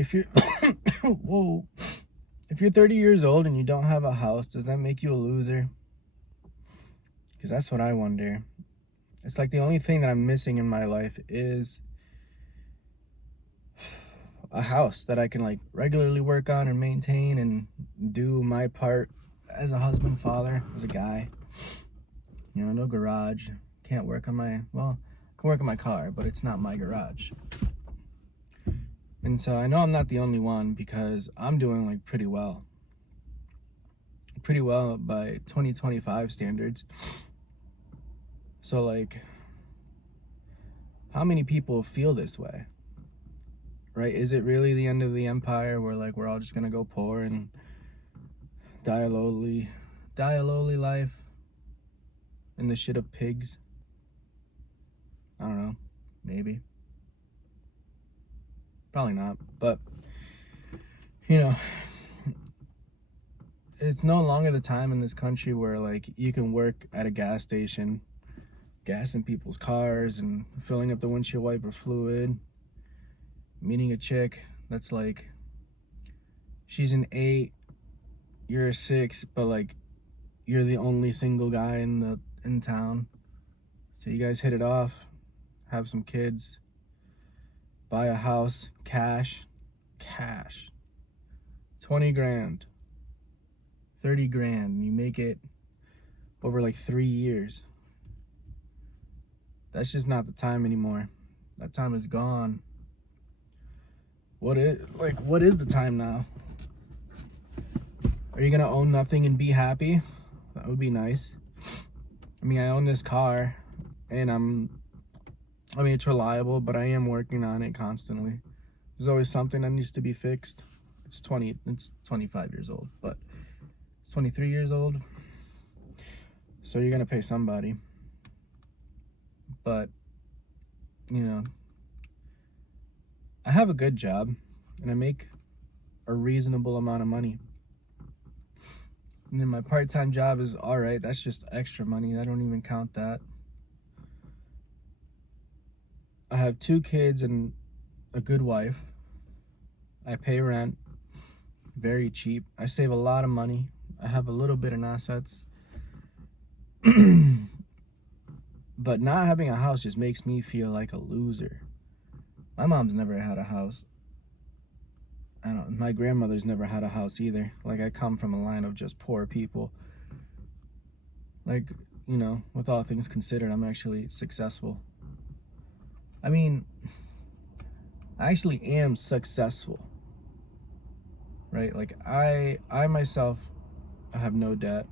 If you're whoa, if you're 30 years old and you don't have a house, does that make you a loser? Because that's what I wonder. It's like the only thing that I'm missing in my life is a house that I can like regularly work on and maintain and do my part as a husband, father, as a guy. You know, no garage. Can't work on my, well, I can work on my car, but it's not my garage. And so I know I'm not the only one because I'm doing like pretty well by 2025 standards. So like, how many people feel this way? Right? Is it really the end of the empire where like we're all just gonna go poor and die a lowly life in the shit of pigs? I don't know. Maybe. Probably not. But you know, it's no longer the time in this country where like you can work at a gas station, gassing people's cars and filling up the windshield wiper fluid, meeting a chick that's like, she's an 8, you're a 6, but like you're the only single guy in town. So you guys hit it off, have some kids, buy a house, cash, 20 grand, 30 grand, and you make it over like 3 years. That's just not the time anymore. That time is gone. What is the time now? Are you gonna own nothing and be happy? That would be nice. I mean, I own this car and it's reliable, but I am working on it constantly. There's always something that needs to be fixed. It's 25 years old, but it's 23 years old. So you're gonna pay somebody. But, you know, I have a good job and I make a reasonable amount of money. And then my part-time job is all right. That's just extra money. I don't even count that. I have 2 kids and a good wife. I pay rent very cheap. I save a lot of money. I have a little bit in assets. But not having a house just makes me feel like a loser. My mom's never had a house. My grandmother's never had a house either. Like, I come from a line of just poor people. Like, you know, with all things considered, I'm actually successful. I mean, I actually am successful. Right? Like, I myself, I have no debt.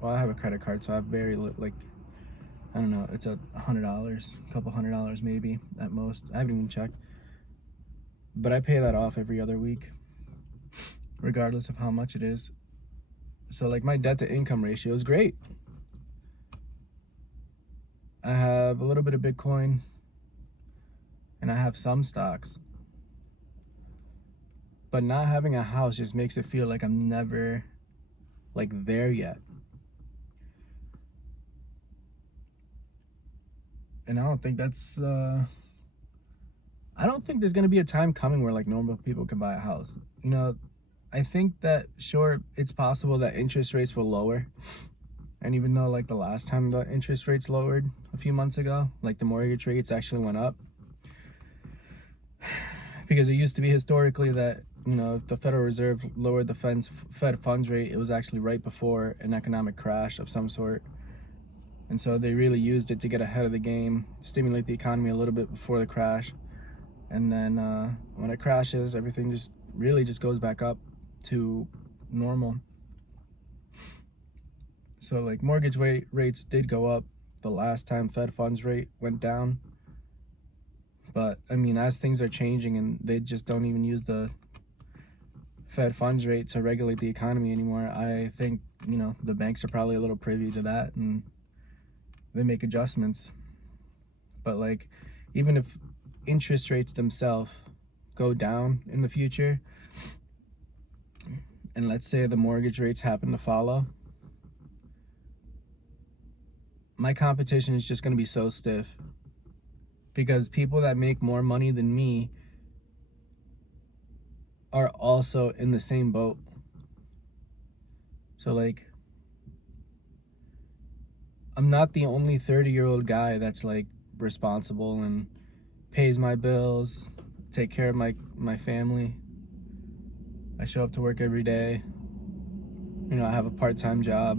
Well, I have a credit card, so I have very like, I don't know, it's $100, a couple $100 maybe at most. I haven't even checked. But I pay that off every other week, regardless of how much it is. So like, my debt to income ratio is great. I have a little bit of Bitcoin and I have some stocks. But not having a house just makes it feel like I'm never like there yet. And I don't think that's I don't think there's gonna be a time coming where like normal people can buy a house. You know, I think that sure, it's possible that interest rates will lower. And even though like the last time the interest rates lowered a few months ago, like the mortgage rates actually went up. Because it used to be historically that, you know, if the Federal Reserve lowered the Fed funds rate, it was actually right before an economic crash of some sort. And so they really used it to get ahead of the game, stimulate the economy a little bit before the crash. And then when it crashes, everything just really just goes back up to normal. So like, mortgage rates did go up the last time Fed funds rate went down. But I mean, as things are changing and they just don't even use the Fed funds rate to regulate the economy anymore, I think, you know, the banks are probably a little privy to that and they make adjustments. But like, even if interest rates themselves go down in the future, and let's say the mortgage rates happen to follow, my competition is just going to be so stiff. Because people that make more money than me are also in the same boat. So like, I'm not the only 30-year-old guy that's like responsible and pays my bills, take care of my family. I show up to work every day. You know, I have a part-time job.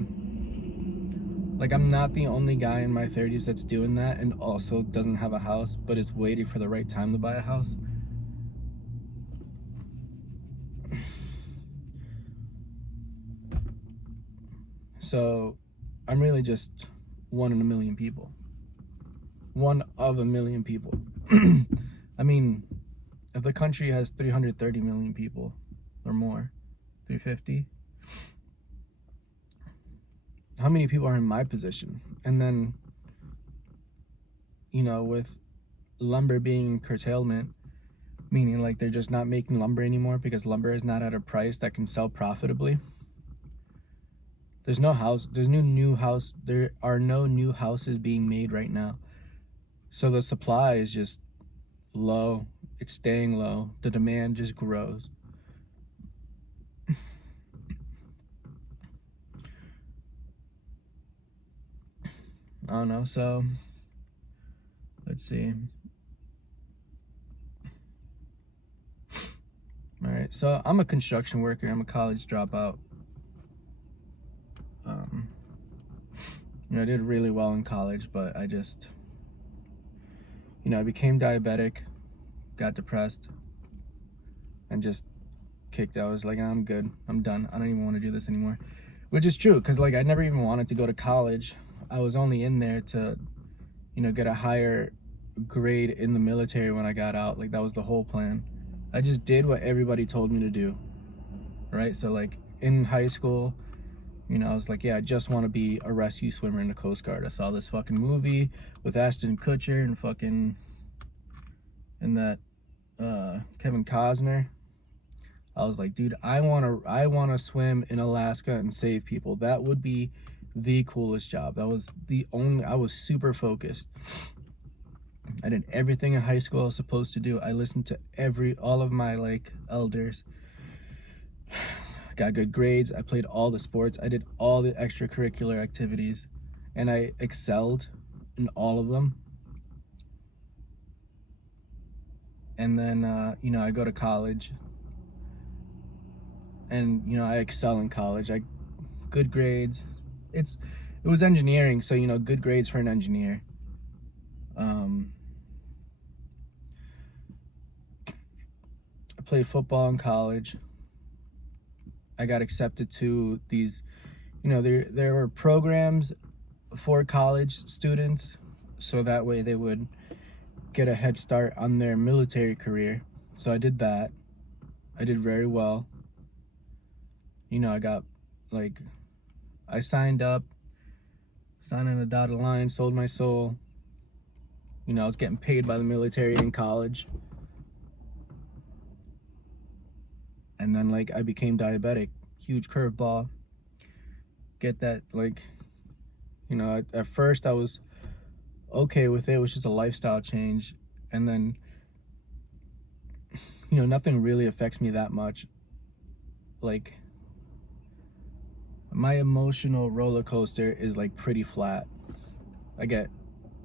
Like, I'm not the only guy in my 30s that's doing that and also doesn't have a house, but is waiting for the right time to buy a house. So, I'm really just one in a million people. One of a million people. I mean, if the country has 330 million people or more, 350, how many people are in my position? And then, you know, with lumber being curtailment, meaning like they're just not making lumber anymore because lumber is not at a price that can sell profitably. There are no new houses being made right now. So the supply is just low, it's staying low, the demand just grows. I don't know, so let's see. All right, so I'm a construction worker. I'm a college dropout. You know, I did really well in college, but I just, you know, I became diabetic, got depressed, and just kicked out. I was like, I'm good. I'm done. I don't even want to do this anymore. Which is true, because like I never even wanted to go to college. I was only in there to, you know, get a higher grade in the military when I got out. Like that was the whole plan. I just did what everybody told me to do. Right? So like in high school, you know, I was like, yeah, I just want to be a rescue swimmer in the Coast Guard. I saw this fucking movie with Ashton Kutcher and fucking and that Kevin Costner. I was like, dude, I wanna swim in Alaska and save people. That would be the coolest job. That was I was super focused. I did everything in high school I was supposed to do. I listened to all of my like elders. I got good grades. I played all the sports. I did all the extracurricular activities, and I excelled in all of them. And then, you know, I go to college, and you know, I excel in college. Good grades. It was engineering, so you know, good grades for an engineer. I played football in college. I got accepted to these, you know, there were programs for college students, so that way they would get a head start on their military career. So I did that. I did very well. You know, I got like, I signed up, signed on the dotted line, sold my soul. You know, I was getting paid by the military in college. And then like I became diabetic. Huge curveball. Get that, like, you know, at first I was okay with it. It was just a lifestyle change. And then, you know, nothing really affects me that much. Like, my emotional roller coaster is like pretty flat. I get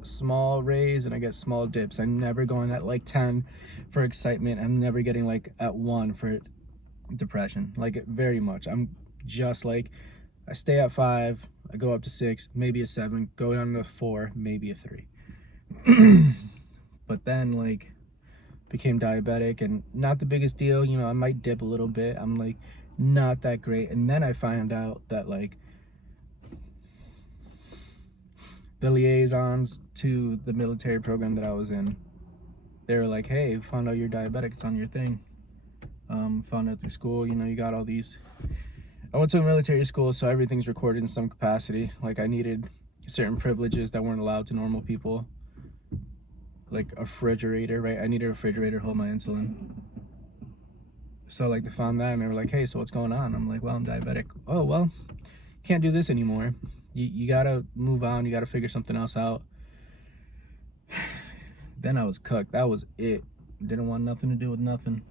small raise and I get small dips. I'm never going at like 10 for excitement. I'm never getting like at 1 for depression. Like, very much. I'm just like, I stay at 5, I go up to 6, maybe a 7, go down to 4, maybe a 3. But then like became diabetic, and not the biggest deal, you know, I might dip a little bit. I'm like not that great. And then I found out that like the liaisons to the military program that I was in, they were like, hey, found out you're diabetic, it's on your thing. Found out through school, you know, you got all these. I went to a military school, so everything's recorded in some capacity. Like I needed certain privileges that weren't allowed to normal people. Like a refrigerator, right? I needed a refrigerator to hold my insulin. So like they found that and they were like, hey, so what's going on? I'm like, well, I'm diabetic. Oh, well, can't do this anymore. You gotta move on. You gotta figure something else out. Then I was cooked. That was it. Didn't want nothing to do with nothing.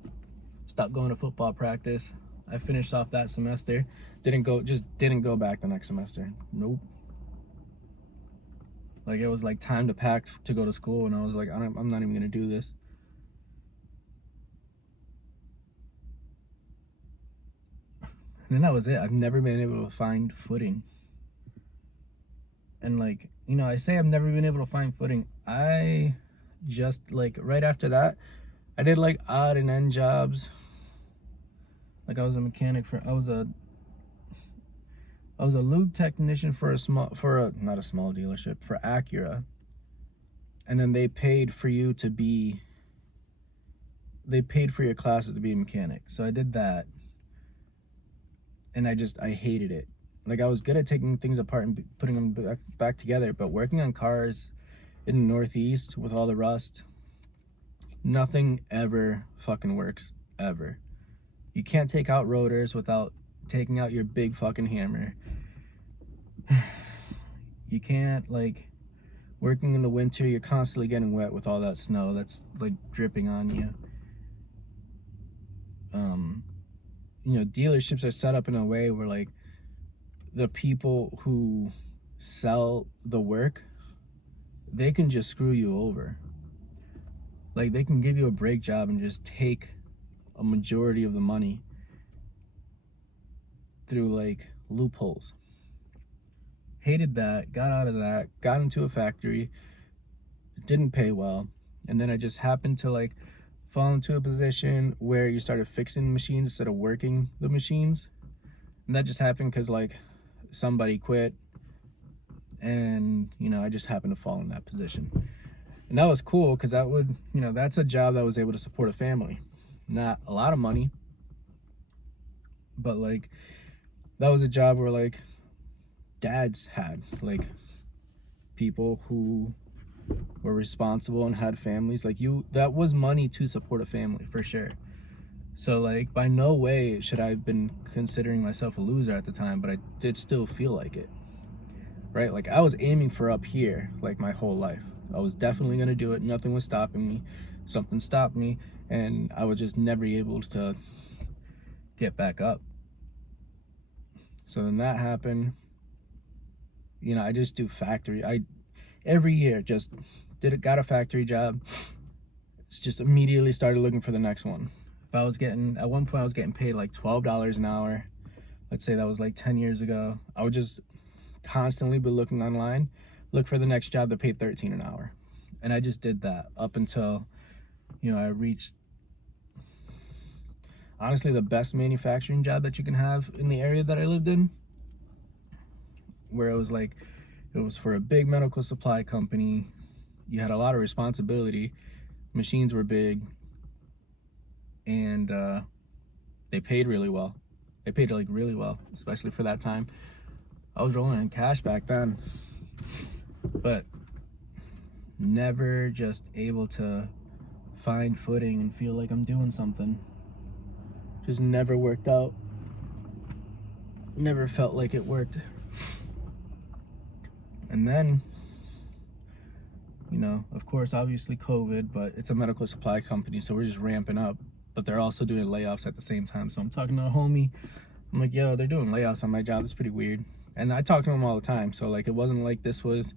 stopped going to football practice. I finished off that semester. Didn't go back the next semester. Nope. Like, it was like time to pack to go to school, and I was like, I'm not even gonna do this. And then that was it. I've never been able to find footing. And like, I say I've never been able to find footing. I just, like, right after that, I did like odd and end jobs. Like, I was a mechanic I was a lube technician for not a small dealership, for Acura. And then they paid for your classes to be a mechanic. So I did that. And I hated it. Like, I was good at taking things apart and putting them back together, but working on cars in the Northeast with all the rust, nothing ever fucking works, ever. You can't take out rotors without taking out your big fucking hammer. You can't, like, working in the winter, you're constantly getting wet with all that snow that's, like, dripping on you. Dealerships are set up in a way where, like, the people who sell the work, they can just screw you over. Like, they can give you a brake job and just take a majority of the money through, like, loopholes. Hated that, got out of that, got into a factory, didn't pay well, and then I just happened to, like, fall into a position where you started fixing machines instead of working the machines. And that just happened because, like, somebody quit, and I just happened to fall in that position. And that was cool because that would, that's a job that was able to support a family. Not a lot of money, but, like, that was a job where, like, dads had, like, people who were responsible and had families. Like, that was money to support a family, for sure. So, like, by no way should I have been considering myself a loser at the time, but I did still feel like it, right? Like, I was aiming for up here, like, my whole life. I was definitely going to do it. Nothing was stopping me. Something stopped me, and I was just never able to get back up. So then that happened. I just do factory. Every year just got a factory job. Just immediately started looking for the next one. At one point I was getting paid like $12 an hour. Let's say that was like 10 years ago. I would just constantly be looking online, look for the next job that paid $13 an hour. And I just did that up until, I reached, honestly, the best manufacturing job that you can have in the area that I lived in, where it was for a big medical supply company. You had a lot of responsibility. Machines were big, and they paid really well. They paid, like, really well, especially for that time. I was rolling in cash back then, but never just able to find footing and feel like I'm doing something. Just never worked out. Never felt like it worked. And then, of course, obviously COVID, but it's a medical supply company, so we're just ramping up. But they're also doing layoffs at the same time. So I'm talking to a homie. I'm like, yo, they're doing layoffs on my job. That's pretty weird. And I talk to him all the time. So, like, it wasn't like this was,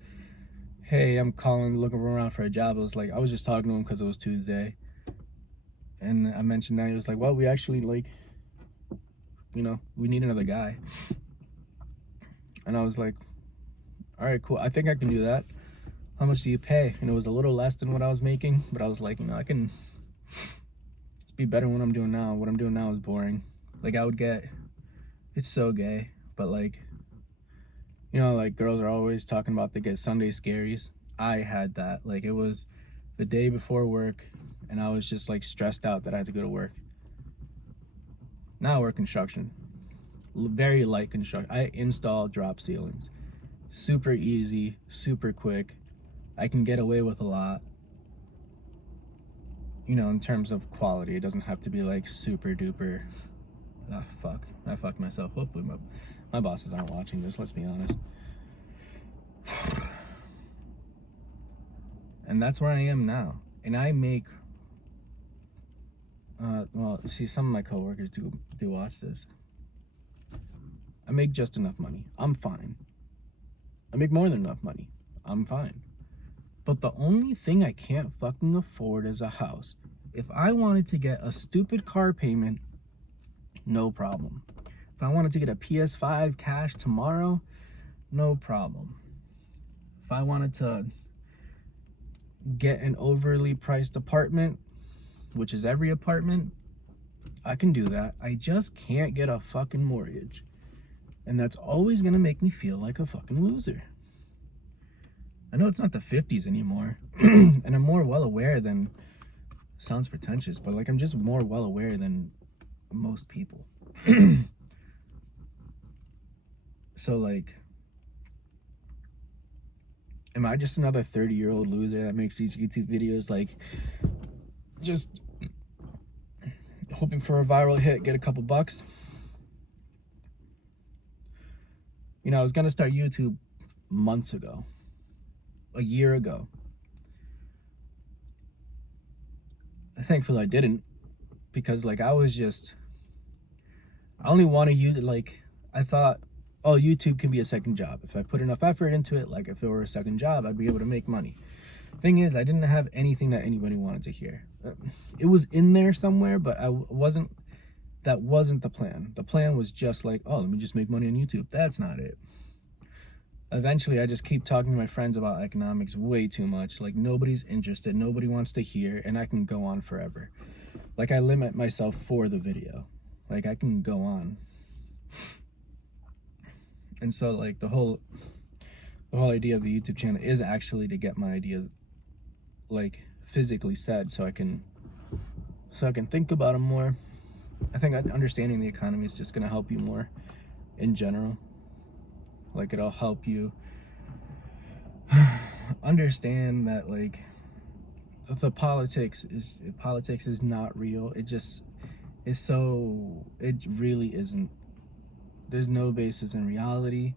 hey, I'm calling, looking around for a job. It was like, I was just talking to him because it was Tuesday. And I mentioned that. He was like, well, we actually, like, we need another guy. And I was like, all right, cool. I think I can do that. How much do you pay? And it was a little less than what I was making. But I was like, I can be better than what I'm doing now. What I'm doing now is boring. Like, it's so gay, but, like, like, girls are always talking about they get Sunday scaries. I had that. Like, it was the day before work, and I was just, like, stressed out that I had to go to work. Now I work construction. Very light construction. I install drop ceilings. Super easy, super quick. I can get away with a lot. In terms of quality, it doesn't have to be, like, super duper. Oh, fuck. I fucked myself. Hopefully my bosses aren't watching this, let's be honest. And that's where I am now. And I make Well, see, some of my coworkers do watch this. I make just enough money. I'm fine. I make more than enough money. I'm fine. But the only thing I can't fucking afford is a house. If I wanted to get a stupid car payment, no problem. If I wanted to get a PS5 cash tomorrow, no problem. If I wanted to get an overly priced apartment, which is every apartment, I can do that. I just can't get a fucking mortgage. And that's always gonna make me feel like a fucking loser. I know it's not the 50s anymore, and I'm more well aware than, sounds pretentious, but like I'm just more well aware than most people. So like, am I just another 30-year-old loser that makes these YouTube videos, like, just hoping for a viral hit, get a couple bucks? You know, I was gonna start YouTube months ago, a year ago. Thankfully I didn't, because like I only wanted you to, like, I thought, oh, YouTube can be a second job. If I put enough effort into it, like if it were a second job, I'd be able to make money. Thing is, I didn't have anything that anybody wanted to hear. It was in there somewhere, but that wasn't the plan. The plan was just like, oh, let me just make money on YouTube. That's not it. Eventually, I just keep talking to my friends about economics way too much. Like, nobody's interested, nobody wants to hear, and I can go on forever. Like, I limit myself for the video. Like, I can go on. And so, like, the whole idea of the YouTube channel is actually to get my ideas, like, physically said, so I can think about them more. I think understanding the economy is just going to help you more in general. Like, it'll help you understand that, like, the politics is not real. It just is. So it really isn't. There's no basis in reality.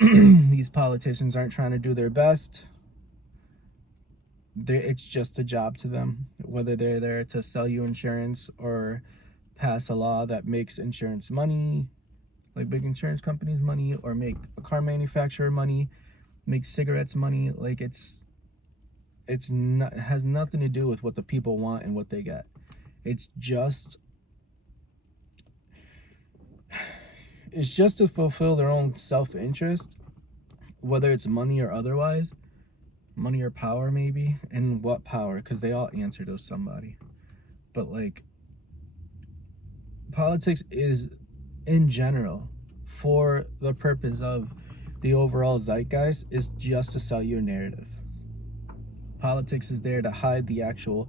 These politicians aren't trying to do their best. It's just a job to them, whether they're there to sell you insurance or pass a law that makes insurance money, like big insurance companies money, or make a car manufacturer money, make cigarettes money. Like, it has nothing to do with what the people want and what they get. It's just to fulfill their own self-interest, whether it's money or otherwise. Money or power, maybe. And what power? Because they all answer to somebody. But like, politics is, in general, for the purpose of the overall zeitgeist, is just to sell you a narrative. Politics is there to hide the actual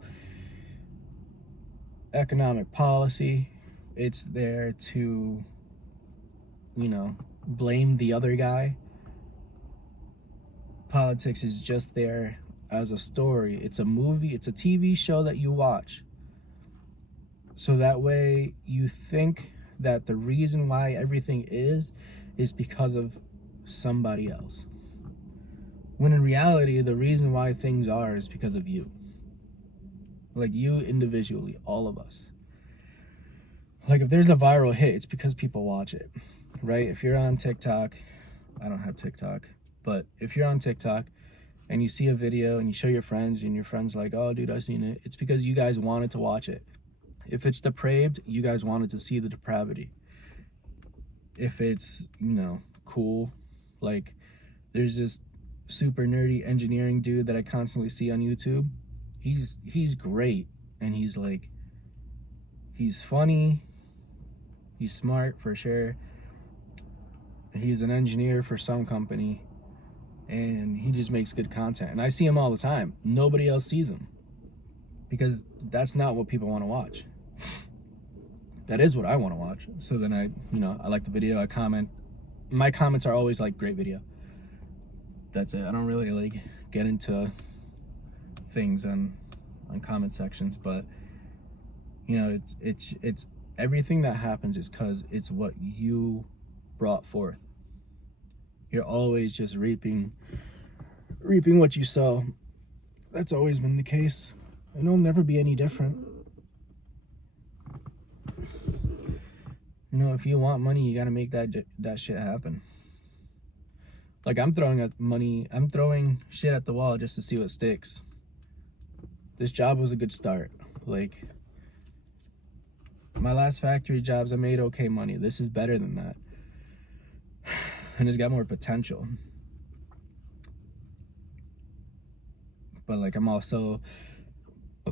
economic policy. It's there to, you know, blame the other guy. Politics is just there as a story. It's a movie, it's a TV show that you watch. So that way you think that the reason why everything is because of somebody else. When in reality, the reason why things are is because of you. Like, you individually, all of us. Like, if there's a viral hit, it's because people watch it, right? If you're on TikTok, I don't have TikTok, but if you're on TikTok and you see a video and you show your friends and your friends like, oh, dude, I've seen it, it's because you guys wanted to watch it. If it's depraved, you guys wanted to see the depravity. If it's, you know, cool, like, there's this super nerdy engineering dude that I constantly see on YouTube. He's great, and he's like, he's funny, he's smart for sure. He's an engineer for some company, and he just makes good content. And I see him all the time. Nobody else sees him, because that's not what people want to watch. That is what I want to watch. So then I like the video, I comment. My comments are always like, great video. That's it. I don't really like get into things on comment sections, but you know, it's everything that happens is because it's what you brought forth. You're always just reaping what you sow. That's always been the case, and it'll never be any different. You know, if you want money, you gotta make that shit happen. Like, I'm throwing shit at the wall just to see what sticks. This job was a good start. Like, my last factory jobs, I made okay money. This is better than that. And it's got more potential. But, like, I'm also... I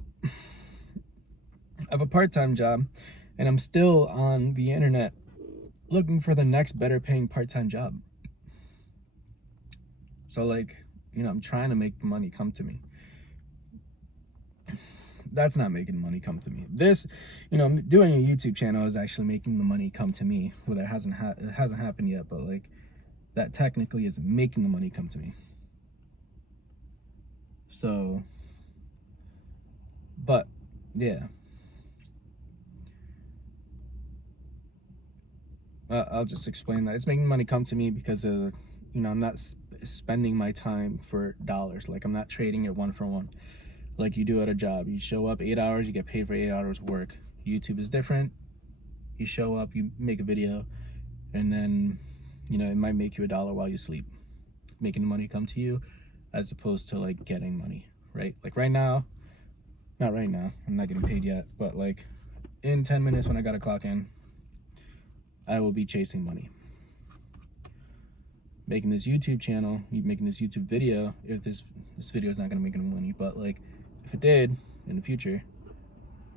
have a part-time job, and I'm still on the internet looking for the next better paying part-time job. So, like, you know, I'm trying to make the money come to me. That's not making money come to me. This, you know, doing a YouTube channel is actually making the money come to me. Well, it hasn't happened yet, but like, that technically is making the money come to me. So, but yeah, I'll just explain that it's making money come to me because you know, I'm not spending my time for dollars. Like, I'm not trading it one for one like you do at a job. You show up 8 hours, you get paid for 8 hours work. YouTube is different. You show up, you make a video, and then, you know, it might make you $1 while you sleep, making the money come to you, as opposed to like getting money, right? Like right now, not right now, I'm not getting paid yet, but like in 10 minutes when I gotta clock in, I will be chasing money. Making this YouTube channel, making this YouTube video, if this video is not gonna make any money, but like if it did in the future,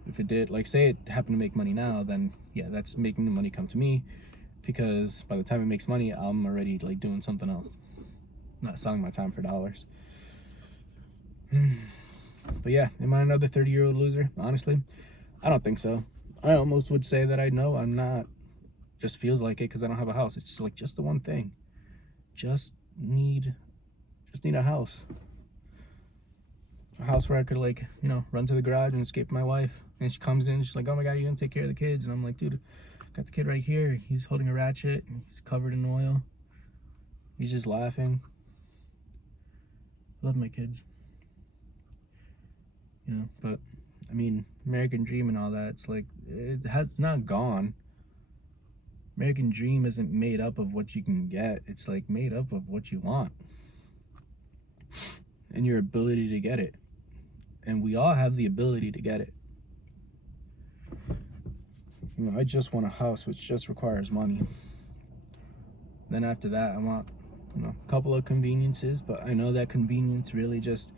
if it did, like say it happened to make money now, then yeah, that's making the money come to me, because by the time it makes money, I'm already like doing something else. I'm not selling my time for dollars. But yeah, am I another 30-year-old loser? Honestly, I don't think so. I almost would say that I know I'm not. Just feels like it because I don't have a house. It's just like just the one thing. Just need a house. A house where I could, like, you know, run to the garage and escape my wife. And she comes in, she's like, oh my God, you're gonna take care of the kids. And I'm like, dude, got the kid right here. He's holding a ratchet. He's covered in oil. He's just laughing. Love my kids. You know, but I mean, American Dream and all that, it's like, it has not gone. American Dream isn't made up of what you can get. It's like made up of what you want and your ability to get it. And we all have the ability to get it. You know, I just want a house, which just requires money. Then after that, I want, you know, a couple of conveniences, but I know that convenience really just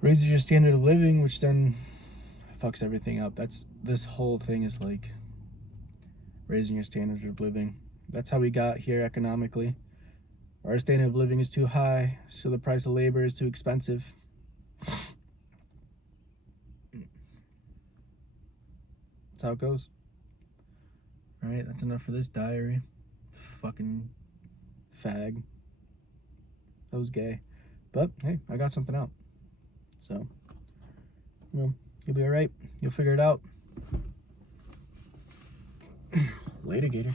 raises your standard of living, which then fucks everything up. This whole thing is like raising your standard of living. That's how we got here economically. Our standard of living is too high, so the price of labor is too expensive. That's how it goes. Alright, that's enough for this diary. Fucking fag. That was gay. But hey, I got something out. So, you know, you'll be alright. You'll figure it out. Later, Gator.